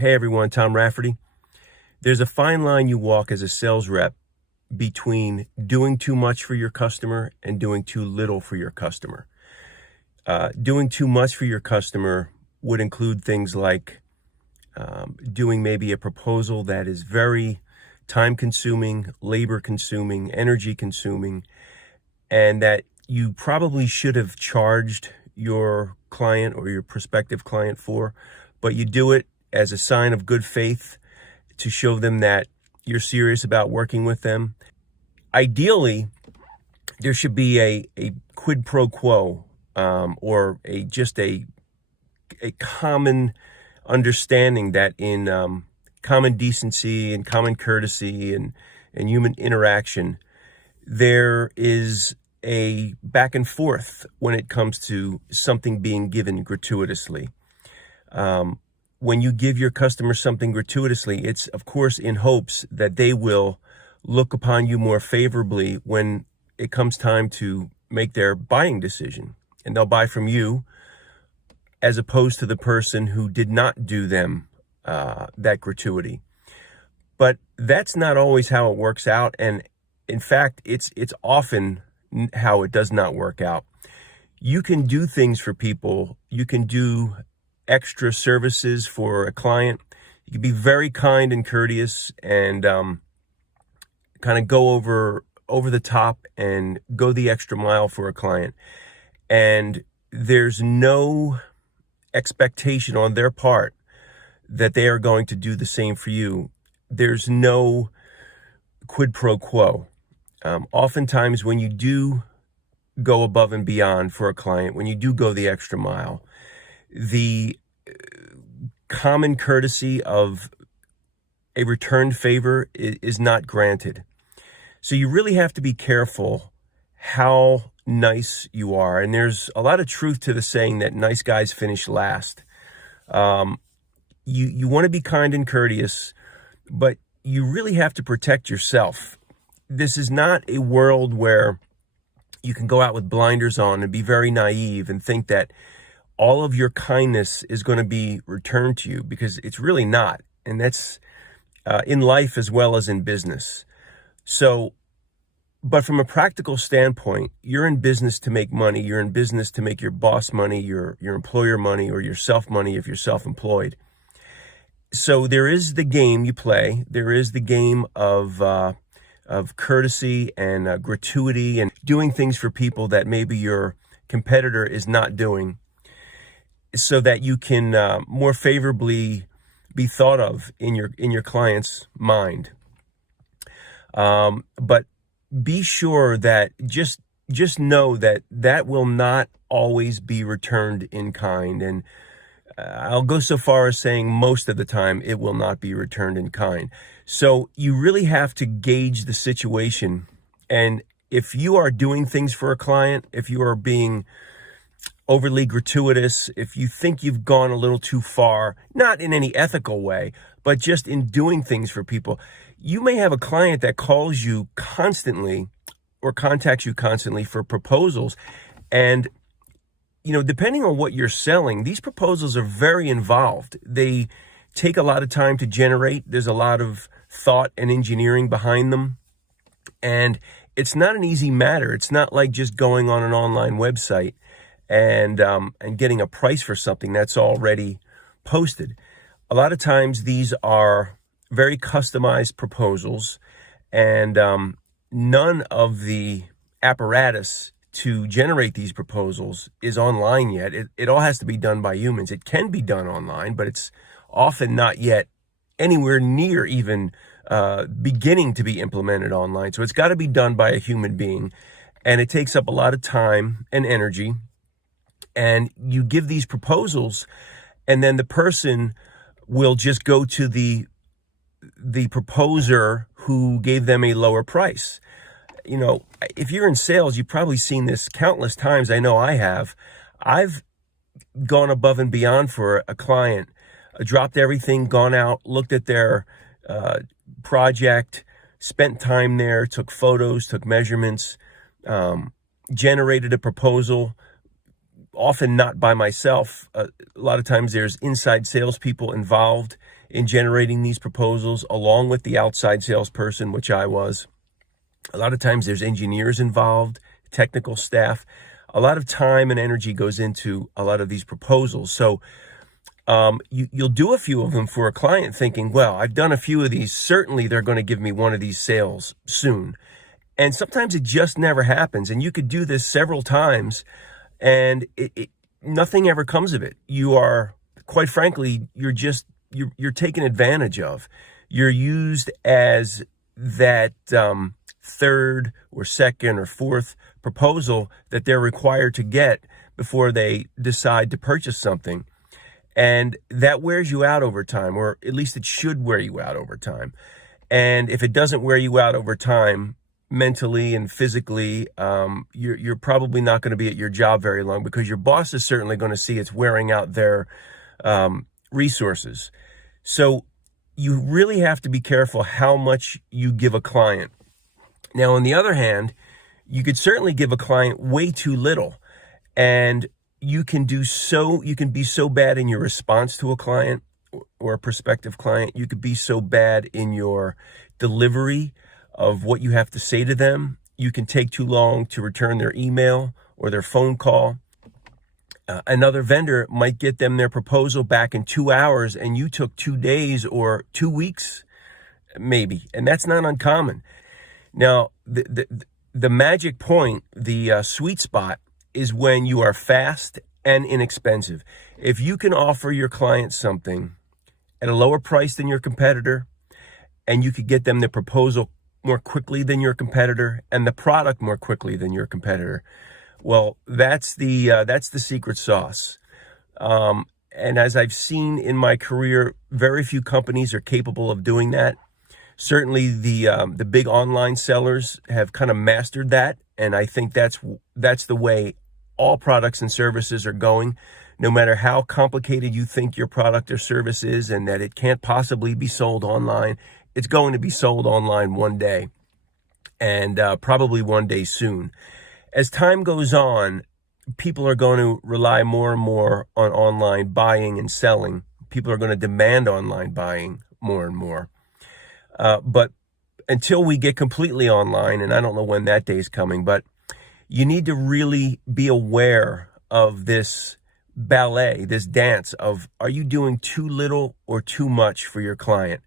Hey everyone, Tom Rafferty. There's a fine line you walk as a sales rep between doing too much for your customer and doing too little for your customer. Doing too much for your customer would include things like doing maybe a proposal that is very time consuming, labor consuming, energy consuming, and that you probably should have charged your client or your prospective client for, but you do it as a sign of good faith to show them that you're serious about working with them. Ideally, there should be a quid pro quo, or just a common understanding that in common decency and common courtesy and human interaction, there is a back and forth when it comes to something being given gratuitously. When you give your customer something gratuitously, it's of course in hopes that they will look upon you more favorably when it comes time to make their buying decision. And they'll buy from you as opposed to the person who did not do them that gratuity. But that's not always how it works out. And in fact, it's often how it does not work out. You can do things for people. You can do extra services for a client. You can be very kind and courteous and kind of go over the top and go the extra mile for a client. And there's no expectation on their part that they are going to do the same for you. There's no quid pro quo. Oftentimes when you do go above and beyond for a client, when you do go the extra mile, the common courtesy of a returned favor is not granted. So you really have to be careful how nice you are. And there's a lot of truth to the saying that nice guys finish last. You want to be kind and courteous, but you really have to protect yourself. This is not a world where you can go out with blinders on and be very naive and think that all of your kindness is going to be returned to you, because it's really not. And that's in life as well as in business. So, but from a practical standpoint, you're in business to make money. You're in business to make your boss money, your employer money, or yourself money if you're self-employed. So there is the game you play. There is the game of courtesy and gratuity and doing things for people that maybe your competitor is not doing, so that you can more favorably be thought of in your client's mind. But be sure that just know that will not always be returned in kind. And I'll go so far as saying most of the time it will not be returned in kind. So you really have to gauge the situation. And if you are doing things for a client, if you are being overly gratuitous, if you think you've gone a little too far, not in any ethical way, but just in doing things for people, you may have a client that calls you constantly or contacts you constantly for proposals. And, depending on what you're selling, these proposals are very involved. They take a lot of time to generate. There's a lot of thought and engineering behind them. And it's not an easy matter. It's not like just going on an online website and getting a price for something that's already posted. A lot of times these are very customized proposals, and none of the apparatus to generate these proposals is online yet. It all has to be done by humans. It can be done online, but it's often not yet anywhere near even beginning to be implemented online. So it's got to be done by a human being, and it takes up a lot of time and energy. And you give these proposals, and then the person will just go to the proposer who gave them a lower price. If you're in sales, you've probably seen this countless times. I know I have. I've gone above and beyond for a client, dropped everything, gone out, looked at their project, spent time there, took photos, took measurements, generated a proposal, often not by myself. A lot of times there's inside salespeople involved in generating these proposals, along with the outside salesperson, which I was. A lot of times there's engineers involved, technical staff. A lot of time and energy goes into a lot of these proposals. So you'll do a few of them for a client thinking, well, I've done a few of these. Certainly they're going to give me one of these sales soon. And sometimes it just never happens. And you could do this several times and nothing ever comes of it. You are, quite frankly, you're taken advantage of. You're used as that third or second or fourth proposal that they're required to get before they decide to purchase something. And that wears you out over time, or at least it should wear you out over time. And if it doesn't wear you out over time, mentally and physically, you're probably not going to be at your job very long, because your boss is certainly going to see it's wearing out their resources. So you really have to be careful how much you give a client. Now, on the other hand, you could certainly give a client way too little, and you can be so bad in your response to a client or a prospective client. You could be so bad in your delivery of what you have to say to them. You can take too long to return their email or their phone call. Another vendor might get them their proposal back in 2 hours, and you took 2 days or 2 weeks, maybe. And that's not uncommon. Now, the magic point, the sweet spot, is when you are fast and inexpensive. If you can offer your client something at a lower price than your competitor, and you could get them the proposal more quickly than your competitor and the product more quickly than your competitor, well, that's the secret sauce. And as I've seen in my career, very few companies are capable of doing that. Certainly the big online sellers have kind of mastered that, and I think that's the way all products and services are going. No matter how complicated you think your product or service is and that it can't possibly be sold online, it's going to be sold online one day, and probably one day soon. As time goes on, people are going to rely more and more on online buying and selling. People are going to demand online buying more and more. But until we get completely online, and I don't know when that day's coming, but you need to really be aware of this ballet, this dance of, are you doing too little or too much for your client?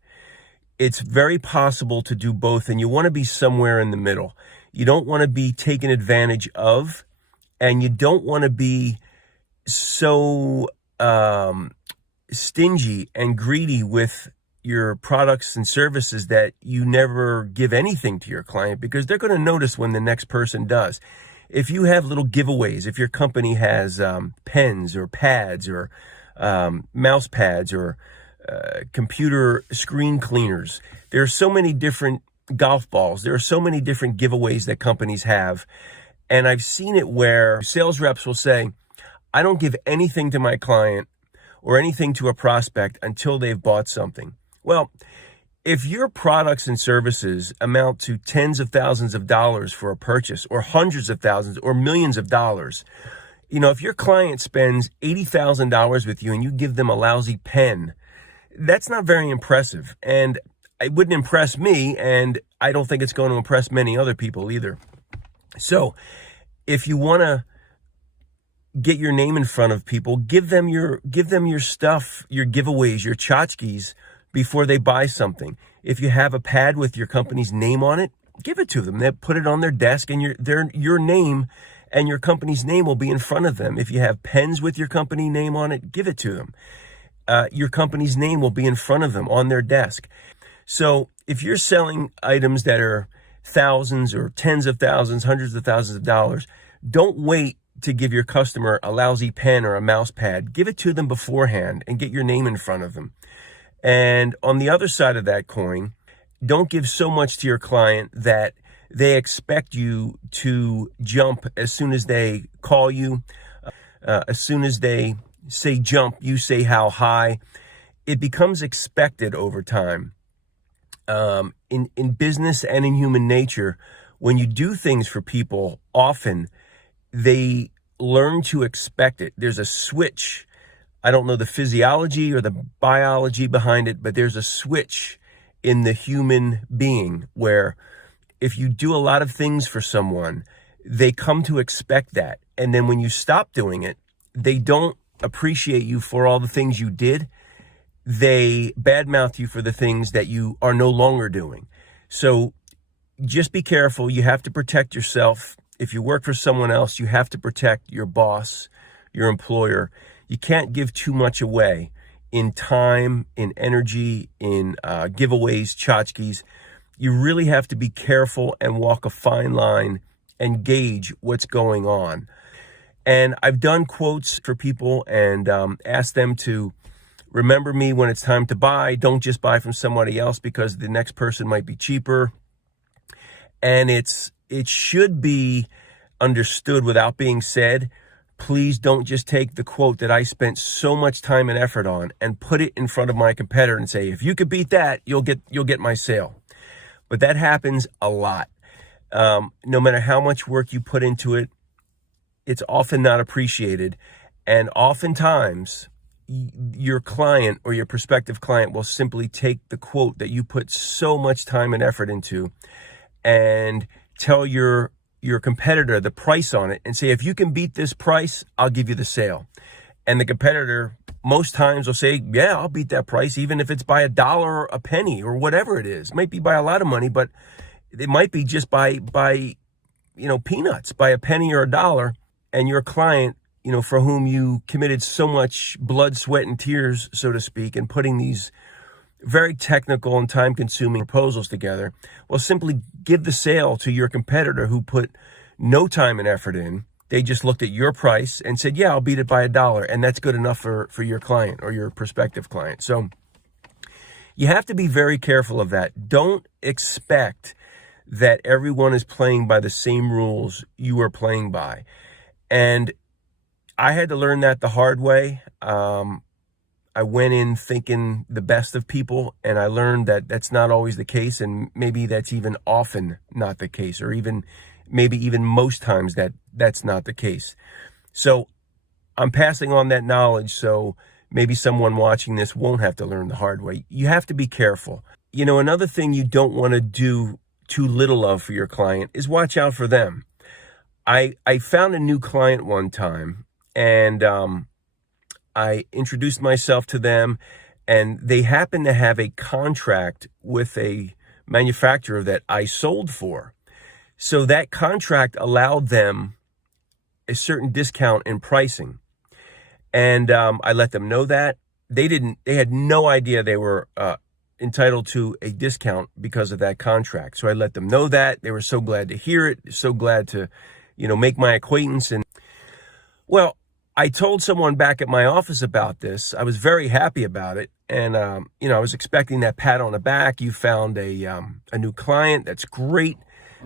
It's very possible to do both, and you want to be somewhere in the middle. You don't want to be taken advantage of, and you don't want to be so stingy and greedy with your products and services that you never give anything to your client, because they're going to notice when the next person does. If you have little giveaways, if your company has pens or pads or mouse pads or computer screen cleaners, there are so many different golf balls. There are so many different giveaways that companies have. And I've seen it where sales reps will say, I don't give anything to my client or anything to a prospect until they've bought something. Well, if your products and services amount to tens of thousands of dollars for a purchase, or hundreds of thousands or millions of dollars, if your client spends $80,000 with you and you give them a lousy pen, that's not very impressive. And it wouldn't impress me, and I don't think it's going to impress many other people either. So if you want to get your name in front of people, give them your stuff, your giveaways, your tchotchkes, before they buy something. If you have a pad with your company's name on it, give it to them. They put it on their desk, and your name and your company's name will be in front of them. If you have pens with your company name on it, give it to them. Your company's name will be in front of them on their desk. So if you're selling items that are thousands or tens of thousands, hundreds of thousands of dollars, don't wait to give your customer a lousy pen or a mouse pad. Give it to them beforehand and get your name in front of them. And on the other side of that coin, don't give so much to your client that they expect you to jump as soon as they call you. As soon as they say jump, you say how high. It becomes expected over time. In business and in human nature, when you do things for people, often they learn to expect it. There's a switch I don't know the physiology or the biology behind it, but there's a switch in the human being where if you do a lot of things for someone, they come to expect that. And then when you stop doing it, they don't appreciate you for all the things you did. They badmouth you for the things that you are no longer doing. So just be careful. You have to protect yourself. If you work for someone else, you have to protect your boss, your employer. You can't give too much away in time, in energy, in giveaways, tchotchkes. You really have to be careful and walk a fine line and gauge what's going on. And I've done quotes for people and asked them to remember me when it's time to buy. Don't just buy from somebody else because the next person might be cheaper. And it should be understood without being said. Please don't just take the quote that I spent so much time and effort on and put it in front of my competitor and say, if you could beat that, you'll get my sale. But that happens a lot. No matter how much work you put into it, it's often not appreciated. And oftentimes, your client or your prospective client will simply take the quote that you put so much time and effort into and tell your competitor the price on it and say, if you can beat this price, I'll give you the sale. And the competitor most times will say, yeah, I'll beat that price, even if it's by $1 or a penny or whatever it is. It might be by a lot of money, but it might be just by peanuts, by a penny or $1. And your client, for whom you committed so much blood, sweat, and tears, so to speak, in putting these very technical and time-consuming proposals together, will simply give the sale to your competitor who put no time and effort in. They just looked at your price and said, yeah, I'll beat it by $1. And that's good enough for your client or your prospective client. So you have to be very careful of that. Don't expect that everyone is playing by the same rules you are playing by. And I had to learn that the hard way. I went in thinking the best of people, and I learned that that's not always the case, and maybe that's even often not the case, or maybe even most times that's not the case. So I'm passing on that knowledge so maybe someone watching this won't have to learn the hard way. You have to be careful. Another thing you don't want to do too little of for your client is watch out for them. I found a new client one time, and I introduced myself to them, and they happened to have a contract with a manufacturer that I sold for. So that contract allowed them a certain discount in pricing. And I let them know that. They had no idea they were entitled to a discount because of that contract. So I let them know that. They were so glad to hear it, so glad to, make my acquaintance. And well, I told someone back at my office about this. I was very happy about it. And, I was expecting that pat on the back. You found a new client. That's great,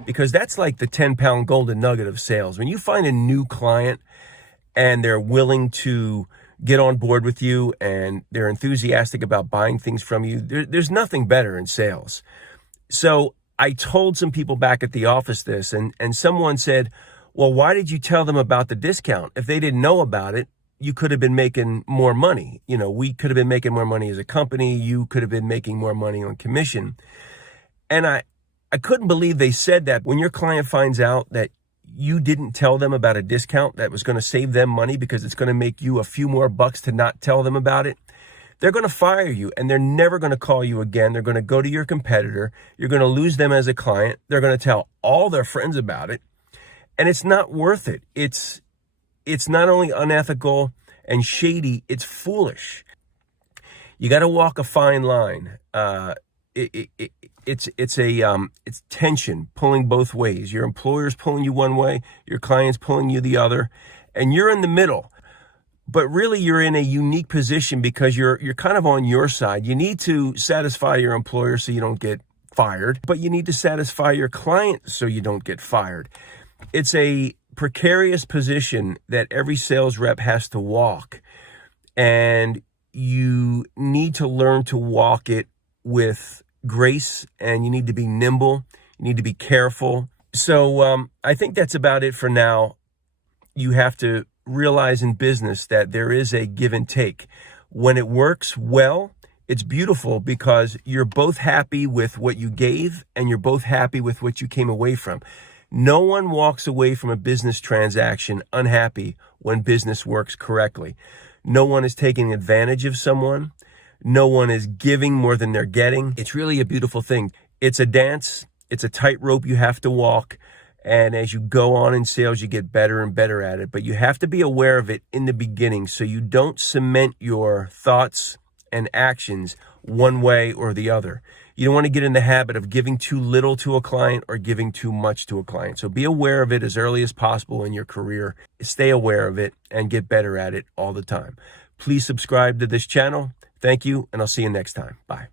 because that's like the 10-pound golden nugget of sales. When you find a new client and they're willing to get on board with you and they're enthusiastic about buying things from you, there's nothing better in sales. So I told some people back at the office this, and someone said, well, why did you tell them about the discount? If they didn't know about it, you could have been making more money. We could have been making more money as a company. You could have been making more money on commission. And I couldn't believe they said that. When your client finds out that you didn't tell them about a discount that was going to save them money because it's going to make you a few more bucks to not tell them about it, they're going to fire you, and they're never going to call you again. They're going to go to your competitor. You're going to lose them as a client. They're going to tell all their friends about it. And it's not worth it. It's not only unethical and shady, it's foolish. You got to walk a fine line. It's tension pulling both ways. Your employer's pulling you one way, your client's pulling you the other, and you're in the middle. But really, you're in a unique position because you're kind of on your side. You need to satisfy your employer so you don't get fired, but you need to satisfy your client so you don't get fired. It's a precarious position that every sales rep has to walk, and you need to learn to walk it with grace, and you need to be nimble. You need to be careful. So I think that's about it for now. You have to realize in business that there is a give and take. When it works well, it's beautiful because you're both happy with what you gave and you're both happy with what you came away from. No one walks away from a business transaction unhappy when business works correctly. No one is taking advantage of someone. No one is giving more than they're getting. It's really a beautiful thing. It's a dance. It's a tightrope you have to walk. And as you go on in sales, you get better and better at it. But you have to be aware of it in the beginning so you don't cement your thoughts and actions one way or the other. You don't want to get in the habit of giving too little to a client or giving too much to a client. So be aware of it as early as possible in your career. Stay aware of it and get better at it all the time. Please subscribe to this channel. Thank you, and I'll see you next time. Bye.